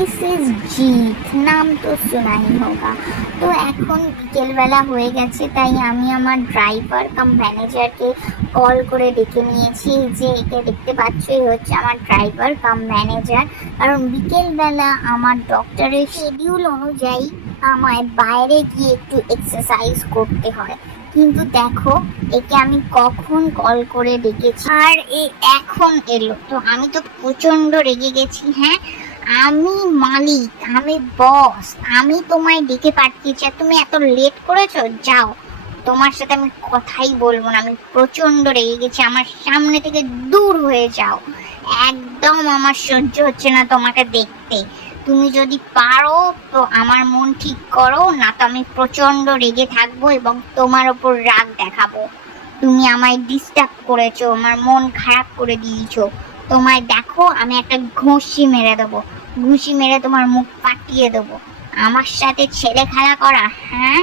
This is जीत, নাম তো सुना ही होगा। তো এখন বিকেলবেলা হয়ে গেছে, তাই আমি আমার ড্রাইভার কাম ম্যানেজারকে কল করে ডেকে নিয়েছি। যে একে দেখতে পাচ্ছ, এই হচ্ছে আমার ড্রাইভার কাম ম্যানেজার। কারণ বিকেলবেলা আমার ডক্টরের শিডিউল অনুযায়ী আমায় বাইরে গিয়ে একটু এক্সারসাইজ করতে হয়। কিন্তু দেখো, একে আমি কখন কল করে ডেকেছি আর এ এখন এলো। তো আমি তো প্রচন্ড রেগে গেছি। হ্যাঁ, আমি মালিক, আমি বস, আমি তোমায় ডেকে পাঠিয়েছি আর তুমি এত লেট করেছো। যাও, তোমার সাথে আমি কথাই বলবো না। আমি প্রচন্ড রেগে গেছি, আমার সামনে থেকে দূর হয়ে যাও। একদম আমার সহ্য হচ্ছে না তোমাকে দেখতে। তুমি যদি পারো তো আমার মন ঠিক করো, না তো আমি প্রচন্ড রেগে থাকবো এবং তোমার ওপর রাগ দেখাবো। তুমি আমায় ডিস্টার্ব করেছো, আমার মন খারাপ করে দিয়েছো। তোমায় দেখো, আমি একটা ঘুষি মেরে দেবো, ঘুষি মেরে তোমার মুখ ফাটিয়ে দেবো। আমার সাথে ছেলে খেলা করা? হ্যাঁ,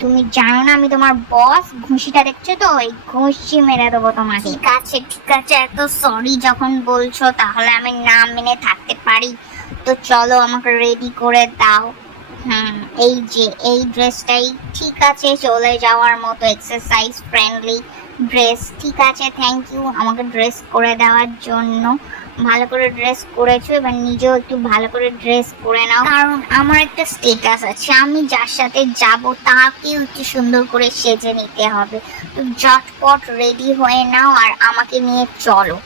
তুমি জানো না আমি তোমার বস? ঘুষিটা দেখছো তো, এই ঘুষি মেরে দেবো তোমাকে। ঠিক আছে ঠিক আছে, এত সরি যখন বলছো তাহলে আমি না মেনে থাকতে পারি। তো চলো, আমাকে রেডি করে দাও। এই যে এই ড্রেসটাই ঠিক আছে চলে যাওয়ার মতো, এক্সারসাইজ ফ্রেন্ডলি ড্রেস। ঠিক আছে, থ্যাংক ইউ আমাকে ড্রেস করে দেওয়ার জন্য। ভালো করে ড্রেস করেছো, এবার নিজেও একটু ভালো করে ড্রেস করে নাও। কারণ আমার একটা স্টেটাস আছে, আমি যার সাথে যাব তাকেও একটু সুন্দর করে সেজে নিতে হবে। তো ঝটপট রেডি হয়ে নাও আর আমাকে নিয়ে চলো।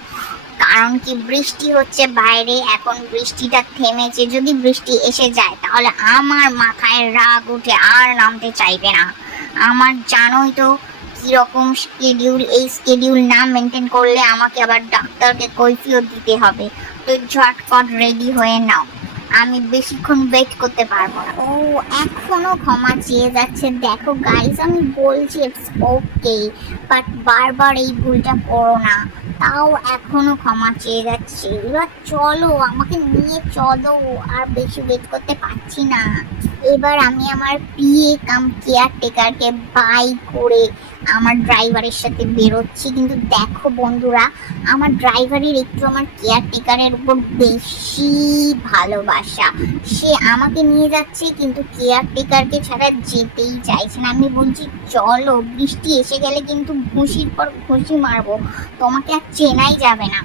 কারণ কি, বৃষ্টি হচ্ছে বাইরে, এখন বৃষ্টিটা থেমেছে। যদি বৃষ্টি এসে যায় তাহলে আমার মাথায় রাগ উঠে আর নামতে চাইবে না। আমার জানোই তো কিরকম স্কেডিউল, এই স্কেডিউল না মেনটেন করলে আমাকে আবার ডাক্তারকে কৈফিয়ত দিতে হবে। তো ঝটপট রেডি হয়ে নাও, আমি বেশিক্ষণ ওয়েট করতে পারবো না। ও এখনো ক্ষমা চেয়ে যাচ্ছে। দেখো গাইস, আমি বলছি ইটস ওকে, বাট বারবার এই ভুলটা করো না। তাও এখনো ক্ষমা চেয়ে যাচ্ছে। এবার চলো, আমাকে নিয়ে চলো, আর বেশি ওয়েট করতে পারছি না। এবার আমি আমার পিএ কাম কেয়ারটেকারকে বাই করে আমার ড্রাইভারের সাথে বেরোচ্ছি। কিন্তু দেখো বন্ধুরা, আমার ড্রাইভারের একটু আমার কেয়ারটেকারের উপর বেশি ভালোবাসা। সে আমাকে নিয়ে যাচ্ছে কিন্তু কেয়ারটেকারকে ছাড়া যেতেই চাইছে না। আমি বলছি চলো, বৃষ্টি এসে গেলে কিন্তু ঘুষির পর ঘুষি মারবো, তোমাকে আর চেনাই যাবে না।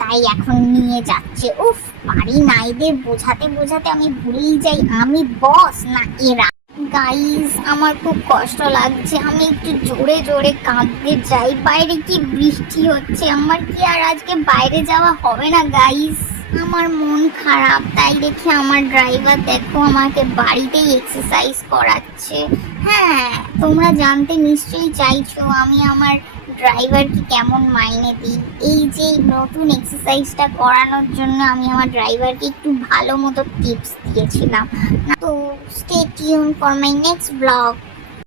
তাই এখন নিয়ে যাচ্ছে। উফ, পারি না, এদের বোঝাতে বোঝাতে আমি ভুলেই যাই আমি বস না এরা। গাইস, আমার খুব কষ্ট লাগছে, আমি একটু জোরে জোরে কাঁদতে যাই। বাইরে কি বৃষ্টি হচ্ছে, আমার কি আর আজকে বাইরে যাওয়া হবে না গাইস। আমার মন খারাপ, তাই দেখে আমার ড্রাইভার দেখো আমাকে বাড়িতেই এক্সারসাইজ করাচ্ছে। হ্যাঁ, তোমরা জানতে নিশ্চয়ই চাইছো আমি আমার ড্রাইভারকে কেমন মাইনে দিই। এই যে নতুন এক্সারসাইজটা করানোর জন্য আমি আমার ড্রাইভারকে একটু ভালো মতো টিপস দিয়েছিলাম। তো stay tune for my next blog.